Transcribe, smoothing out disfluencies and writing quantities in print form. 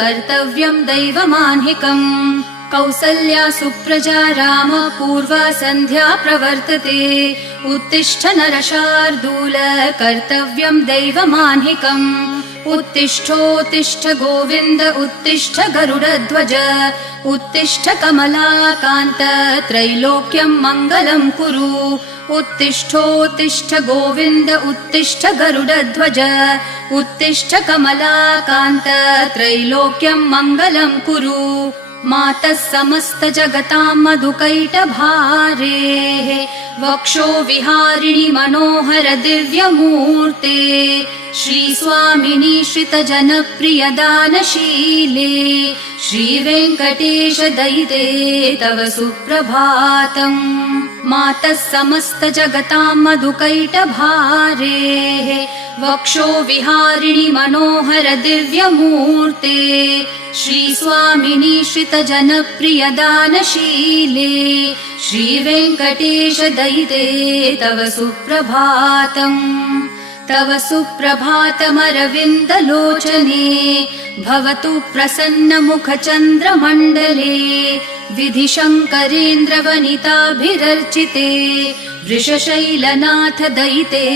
कर्तव्यम् दैवमाह्निकम् कौसल्या सुप्रजा राम पूर्वा सन्ध्या प्रवर्तते उत्तिष्ठ नरशार्दूल कर्तव्यम् दैवमाह्निकम् उत्तिष्ठोत्तिष्ठ गोविन्द उत्तिष्ठ गरुडध्वज उत्तिष्ठ कमलाकान्त त्रैलोक्यम् मङ्गलम् कुरु उत्तिष्ठोत्तिष्ठ गोविन्द उत्तिष्ठ गरुडध्वज उत्तिष्ठ कमलाकान्त त्रैलोक्यम् मङ्गलम् कुरु मातः समस्त जगताम् मधुकैटभारेः वक्षो विहारिणि मनोहर दिव्यमूर्ते श्रीस्वामिनि श्रितजनप्रिय दानशीले श्रीवेङ्कटेश दयिते तव सुप्रभातम् मातः समस्त जगताम् मधुकैटभारेः वक्षो विहारिणि मनोहर दिव्यमूर्ते श्रीस्वामिनि श्रितजनप्रिय दानशीले श्रीवेङ्कटेश दयिते तव सुप्रभातम् तव सुप्रभातमरविन्दलोचने भवतु प्रसन्नमुखचन्द्रमण्डले विधिशङ्करेन्द्रवनिताभिरर्चिते वृषशैलनाथ दयिते